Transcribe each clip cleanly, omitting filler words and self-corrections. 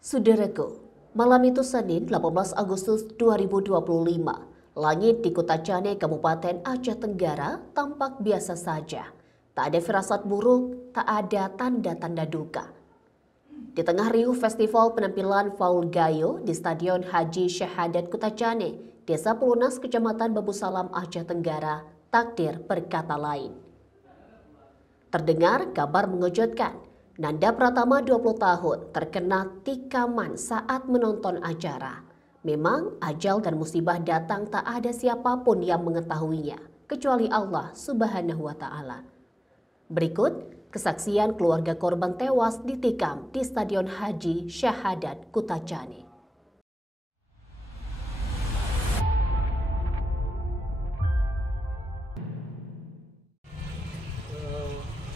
Saudaraku, malam itu Senin 18 Agustus 2025, langit di Kota Cane, Kabupaten Aceh Tenggara tampak biasa saja. Tak ada firasat buruk, tak ada tanda-tanda duka. Di tengah riuh festival penampilan Faul Gayo di Stadion Haji Syahadat Kota Cane, Desa Pelunas, Kecamatan Babu Salam, Aceh Tenggara, takdir berkata lain. Terdengar kabar mengejutkan. Nanda Pratama 20 tahun terkena tikaman saat menonton acara. Memang ajal dan musibah datang tak ada siapapun yang mengetahuinya, kecuali Allah Subhanahu wa Ta'ala. Berikut kesaksian keluarga korban tewas ditikam di Stadion Haji Syahadat Kota Cane.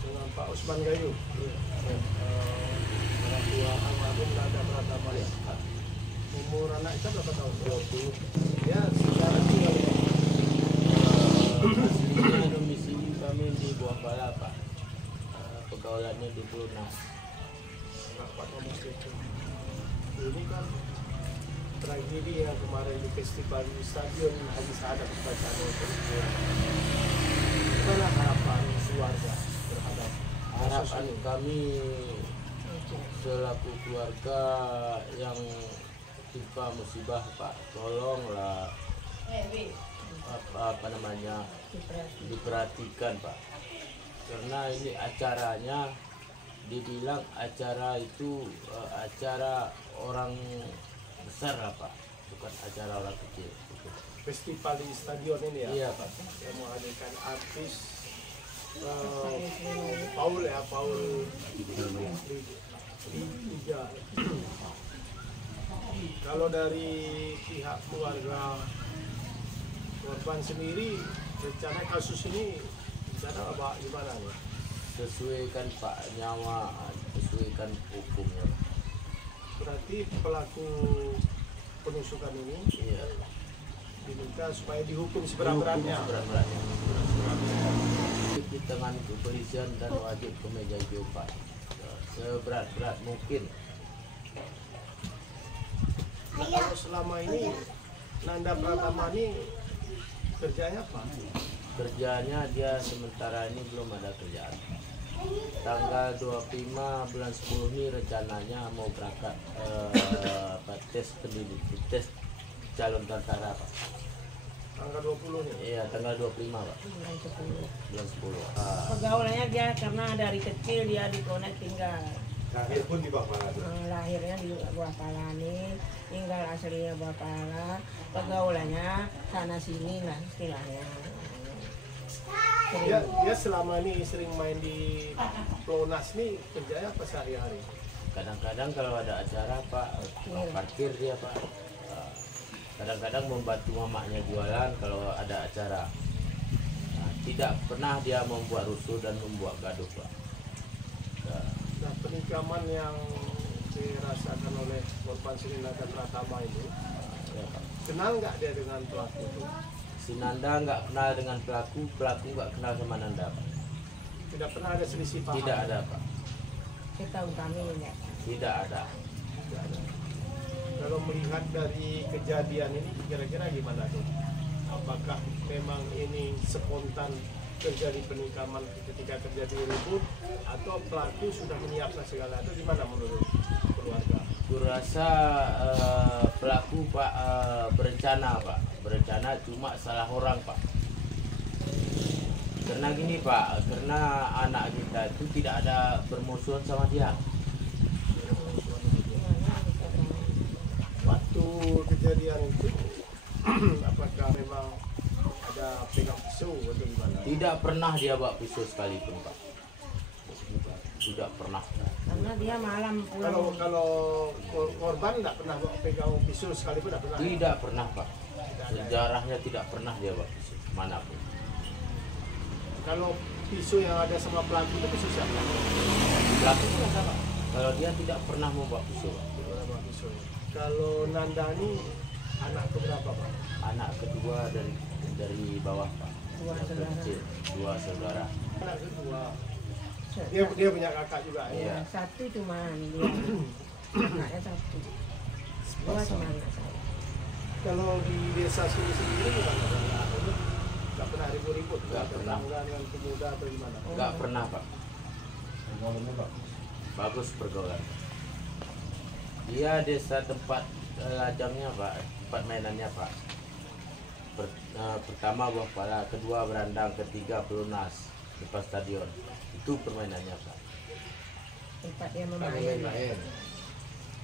Dengan Pak Usman Gayu, orang tua almarhum Nanda Pratama. Umur anak itu berapa tahun? 20. Ya, sekarang tinggal aslinya domisili kami di Buah Pala, Pak. Pergaulannya di Pelunas. Pak Thomas itu. Ini kan tragedi yang kemarin di festival di Stadion Haji Syahadat Kota Cane itu. Gimana harapan keluarga terhadap Harapan kami selaku keluarga yang timpa musibah, Pak, tolonglah diperhatikan, Pak, karena ini acaranya dibilang acara itu acara orang besar lah, Pak, bukan acara orang kecil. festival di stadion ini ya? Iya, Pak. Yang menghadirkan artis Paul Liga. Kalau dari pihak keluarga korban sendiri, rencana kasus ini rencana apa gimana nih? Sesuaikan, Pak, nyawa, sesuaikan hukumnya. Berarti pelaku penusukan ini Iya. diminta supaya dihukum seberat-beratnya. Seberat-beratnya. Di tangan kepolisian dan wajib ke meja hijau, Pak, seberat-berat mungkin. Nah, kalau selama ini Nanda Pratama ini kerjanya apa? Kerjanya dia sementara ini belum ada kerjaan. Tanggal 25 bulan 10 ini rencananya mau berangkat tes pendidikan, tes calon tentara, Pak. Tanggal 20 nih. Iya, tanggal 25, Pak. Bulan 10. Pergaulannya dia karena dari kecil dia di Pelunas tinggal. Lahir pun di Bapala. Lahirnya di Buah Pala nih, tinggal aslinya Buah Pala. Pergaulannya sana sini lah istilahnya. Dia selama ini sering main di Pelunas nih, kerjanya apa sehari-hari? Kadang-kadang kalau ada acara, Pak, tukang parkir dia, Pak. Kadang-kadang membantu mamanya jualan kalau ada acara. Nah, tidak pernah dia membuat rusuh dan membuat gaduh, Pak. Nah, penikaman yang dirasakan oleh korban Sri Nanda Pratama ini, Ya, Pak. kenal nggak dia dengan pelaku itu? Si Nanda nggak kenal dengan pelaku, pelaku nggak kenal sama Nanda, Pak. Tidak pernah ada selisih paham? Tidak ada, Pak. Setahu kami ya. Tidak ada. Tidak ada. Kalau melihat dari kejadian ini, kira-kira gimana tuh? Apakah memang ini spontan terjadi penikaman ketika terjadi ribut, atau pelaku sudah menyiapkan segala itu? Gimana menurut keluarga? Kurasa pelaku, Pak, berencana, Pak. Berencana, cuma salah orang, Pak. Karena gini, Pak, karena anak kita itu tidak ada bermusuhan sama dia. Waktu kejadian itu, apakah memang ada pegang pisau atau gimana? Tidak pernah dia bawa pisau sekalipun, Pak. Tidak pernah. Karena dia malam Kalau pulang. kalau korban nggak pernah bawa pegang pisau sekalipun, nggak pernah. Tidak pernah, Pak. Sejarahnya tidak pernah dia bawa pisau manapun. Kalau pisau yang ada sama pelaku itu pisau siapa? Pelaku juga sama. Kalau dia tidak pernah membawa pisau, Pak. Tidak pernah bawa pisau. Kalau Nanda ini anak keberapa, Pak? Anak kedua dari bawah, Pak. Dua Yang saudara. kecil, 2 saudara. Anak kedua. Dia punya kakak juga ya. Iya. Satu cuman dia. kakaknya satu. Dua sama anak saya. Kalau di desa sini sendiri gimana? Nggak pernah ribut-ribut? Nggak pernah. Dengan pemuda atau gimana? Nggak pernah Pak. Bagus pergaulan. Dia desa tempat lajangnya Pak, tempat mainannya Pak. Pertama buah pala, kedua berandang, ketiga pelunas depan stadion. Itu permainannya Pak. Tempat dia memain.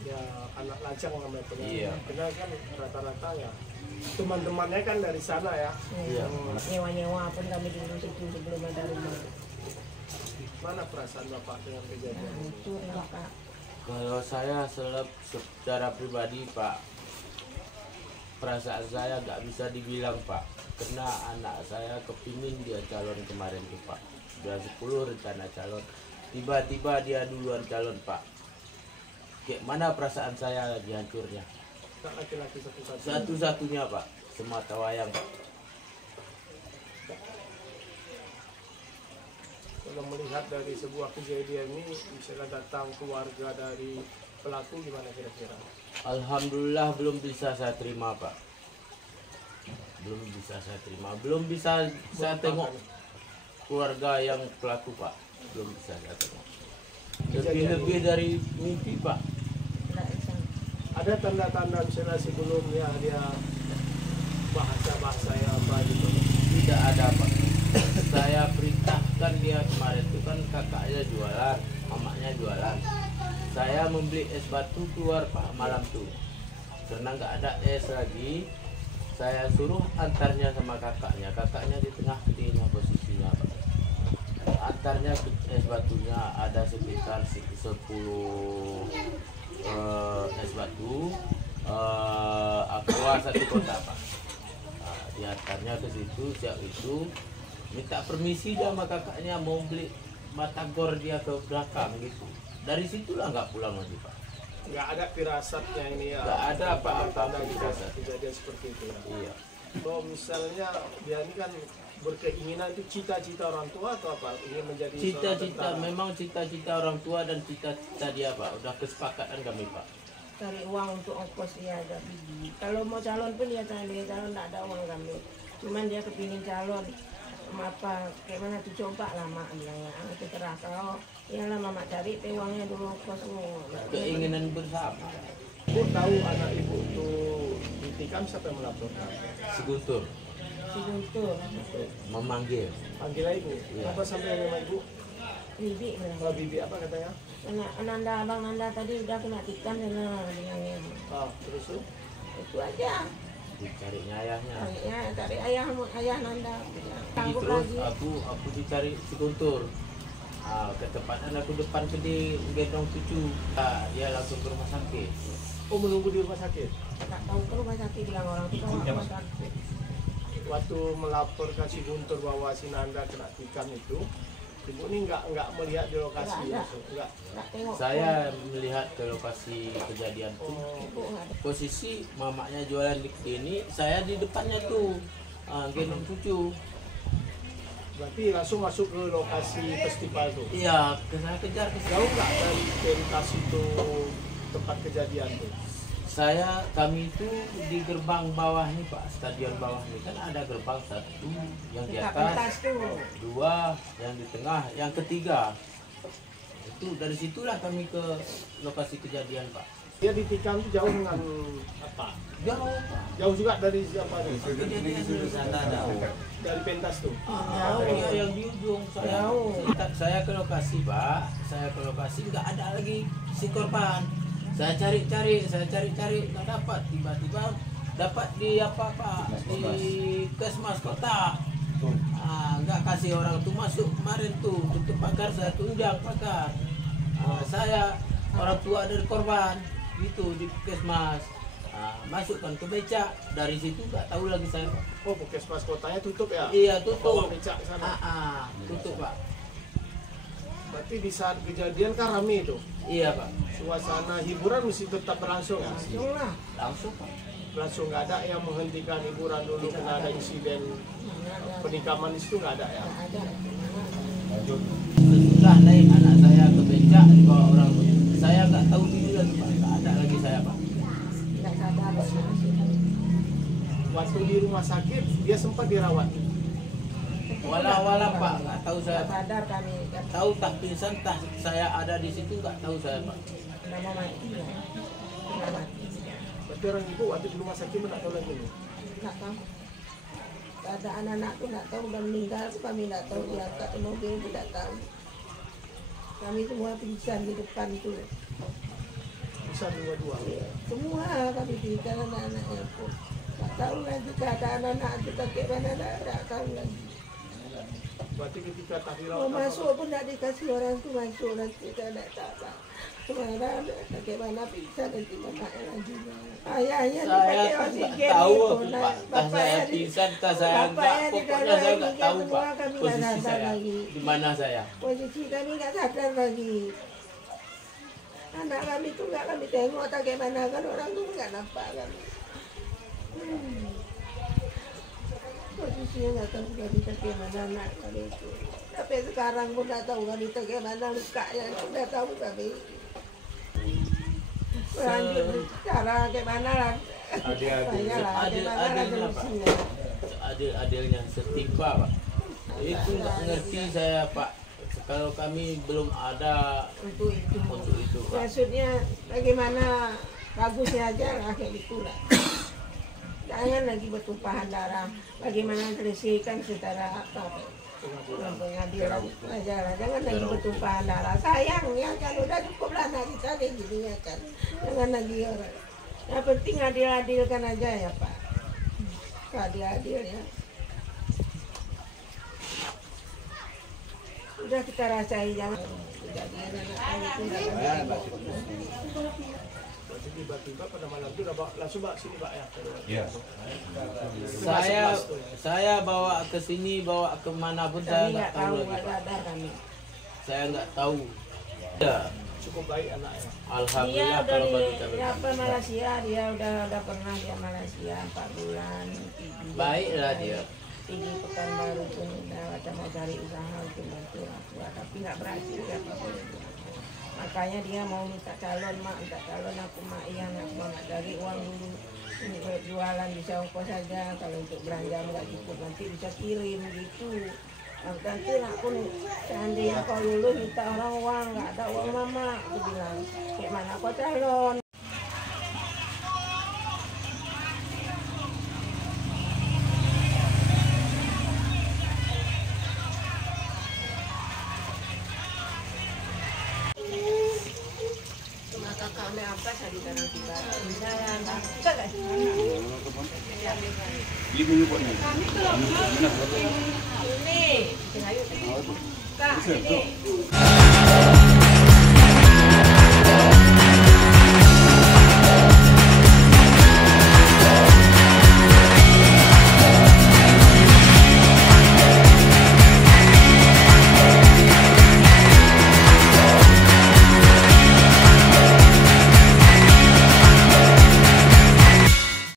Ya anak lajang namanya penyanyi. Iya. Karena kan rata-rata ya teman-temannya kan dari sana ya. Iya. Nyewa-nyewa pun kami dulu situ sebelum ada rumah. Mana perasaan Bapak dengan kejadian Nah, itu lah Pak. Kalau saya secara pribadi Pak, perasaan saya nggak bisa dibilang Pak, karena anak saya kepingin dia calon kemarin tuh Pak, sudah 10 rencana calon, tiba-tiba dia duluan calon Pak. Kayak mana perasaan saya lagi hancurnya. Tak laki-laki satu-satu? Satu-satunya Pak, semata wayang. Kalau melihat dari sebuah kejadian ini, misalnya datang keluarga dari pelaku gimana kira-kira? Alhamdulillah belum bisa saya terima Pak. Belum bisa saya terima, belum bisa saya tengok keluarga yang pelaku Pak. Belum bisa saya tengok. Lebih dari mimpi Pak. Nggak bisa. Ada tanda-tanda misalnya sebelumnya dia bahasa yang apa gitu? Tidak ada Pak. Saya perintahkan dia kemarin itu kan kakaknya jualan, mamanya jualan. Saya membeli es batu keluar Pak malam tuh. Karena nggak ada es lagi, saya suruh antarnya sama kakaknya. Kakaknya di tengah gedenya posisinya Pak. Antarnya ke es batunya ada sekitar 10 es batu, aqua 1 kotak Pak. Nah, diantarnya ke situ, siap itu minta permisi dia sama kakaknya mau beli batagor dia ke belakang gitu. Dari situlah nggak pulang lagi Pak. Nggak ada firasatnya ini ya? Nggak ada apa-apa tanda firasat. kejadian seperti itu ya? Iya. Kalau misalnya dia ini kan berkeinginan itu cita-cita orang tua atau apa? Ingin menjadi seorang Cita-cita, tentara? memang cita-cita orang tua dan cita-cita dia Pak. Udah kesepakatan kami Pak. Cari uang untuk ongkos dia ada biji. Kalau mau calon pun dia calon nggak ada uang kami. Cuman dia kepingin calon. Apa kayak mana tuh coba lah mak bilangnya itu terah kalau yang lama mak cari teh uangnya dulu ongkos semua. Keinginan bersama. Ibu tahu anak ibu itu ditikam, siapa yang melaporkan? Si Guntur Si Guntur, memanggil. Panggil aja ibu. Iya. Apa sampai nama ibu? Bibi bilang. Kalau bibi apa katanya? Nanda, abang Nanda tadi udah kena tikam dan bilangnya. Terus tuh? Itu aja. Dicarinya ayahnya. Cari ayah Nanda. Jadi Tangguh terus lagi. aku dicari si Guntur. Ketepatan aku depan ke di gendong cucu. Dia langsung ke rumah sakit. Oh, menunggu di rumah sakit? Tak tahu ke rumah sakit bilang orang itu kalau rumah sakit. Waktu melaporkan si Guntur bahwa si Nanda kena tikam itu, ibu ini nggak melihat di lokasi Nggak ada. langsung? Nggak. Tak tengok. Saya melihat ke lokasi kejadian itu. Ibu nggak ada. Posisi mamanya jualan di ini, saya di depannya tuh gendong cucu. Berarti langsung masuk ke lokasi festival tuh? Iya, saya kejar ke Jauh nggak dari lokasi itu tempat kejadian tuh? kami itu di gerbang bawah nih Pak, stadion bawah nih kan ada gerbang satu yang di Dekat atas, pentas tuh. 2 yang di tengah, yang ketiga itu dari situlah kami ke lokasi kejadian Pak. Dia ditikam tuh jauh dengan apa? Jauh Pak. Jauh juga dari siapa nih? Kejadian di sana jauh. Dari pentas tuh? Jauh ya, yang di ujung saya ke lokasi Pak, saya ke lokasi nggak ada lagi si korban. Saya cari-cari, nggak dapat. Tiba-tiba dapat di apa Pak, di Kesmas Kota. Nggak kasih orang tuh masuk kemarin tuh, tutup pagar, saya tunjang pagar. Saya orang tua dari korban, gitu di Kesmas. Masukkan ke becak, dari situ nggak tahu lagi saya. Oh, puskesmas kotanya tutup ya? Iya tutup. Bawa becak sana. Tutup Pak. Berarti di saat kejadian kan rame itu? Iya Pak. Suasana hiburan mesti tetap berlangsung ya? Langsung lah. Langsung Pak. Langsung nggak ada yang menghentikan hiburan dulu karena ada insiden penikaman di situ, nggak ada ya? Nggak ada. Setelah naik anak saya ke becak dibawa orang, saya nggak tahu diri lagi Pak. Pak. nggak sadar. Waktu di rumah sakit dia sempat dirawat. Wala Pak, nggak tahu saya Nggak Pak. sadar kami, kan Tahu tak pingsan, tak saya ada di situ nggak tahu saya Pak. nama mati ya, sudah mati. Berarti orang ibu waktu di rumah sakit nggak tahu lagi nih. Nggak tahu. Ada anak-anak tuh nggak tahu, udah meninggal tuh kami nggak tahu, diangkat di mobil tidak tahu. Kami semua pingsan di depan tuh. Bisa dua-dua. Semua kami pingsan, anak-anaknya pun. Nggak tahu lagi keadaan anak itu bagaimana, nggak tahu lagi. Berarti ketika tak Mau dirawat masuk pun nggak dikasih orang tuh masuk, nanti kita nggak tahu. Kemana, bagaimana pingsan nanti bapaknya lagi. Ayahnya Saya dipakai nggak oksigen tahu gitu, Pak. Tas saya pingsan, tas saya nggak. bapaknya di Pokoknya dalam saya nggak ini tahu semua Pak. kami nggak Posisi sadar saya lagi. di mana saya. Posisi kami nggak sadar lagi. Anak kami tuh nggak kami tengok tak gimana kan, orang tuh nggak nampak kami. Posisinya nggak tahu kami tak gimana anak kami itu. Tapi sekarang pun nggak tahu kami tak gimana lukanya, sudah tahu kami. Lanjut cara gimana lah. Adil-adil. Adil-adilnya setimpa Pak. Itu nggak ngerti saya Pak. Kalau kami belum ada Untuk itu. Pak. Maksudnya bagaimana bagusnya aja lah kayak gitulah. Jangan lagi bertumpahan darah. Bagaimana selesaikan secara apa? Pengadilan aja lah. Jangan lagi bertumpahan darah. Sayang ya kan, udah cukup lah anak kita kayak gini ya kan. Jangan lagi orang. Yang penting adil-adilkan aja ya Pak. Adil-adil ya. Udah kita rasain, jangan kejadian anak kami itu nggak Berarti tiba-tiba pada malam itu udah langsung Pak sini Pak ya. Iya. Saya bawa ke sini, bawa ke mana pun saya kami nggak tahu lagi nggak Pak. ada kami. Saya nggak tahu. Ya, Cukup baik anaknya. Dia alhamdulillah udah kalau bagi di kami. apa Malaysia, dia udah pernah di Malaysia 4 bulan. Baiklah dia. Pergi Pekanbaru pun udah ada mau cari usaha untuk bantu orang tua, tapi nggak berhasil ya Pak. Makanya dia mau minta calon mak, minta calon aku mak, iya aku mau dari uang dulu untuk jualan bisa ongkos saja, kalau untuk belanja nggak cukup nanti bisa kirim gitu. Nanti aku seandainya kau lulus minta orang uang, nggak ada uang mama, aku bilang kayak mana kau calon. Kami apa tadi tanah tiba, saya nggak Beli dulu Pak nih. ini, kak ini.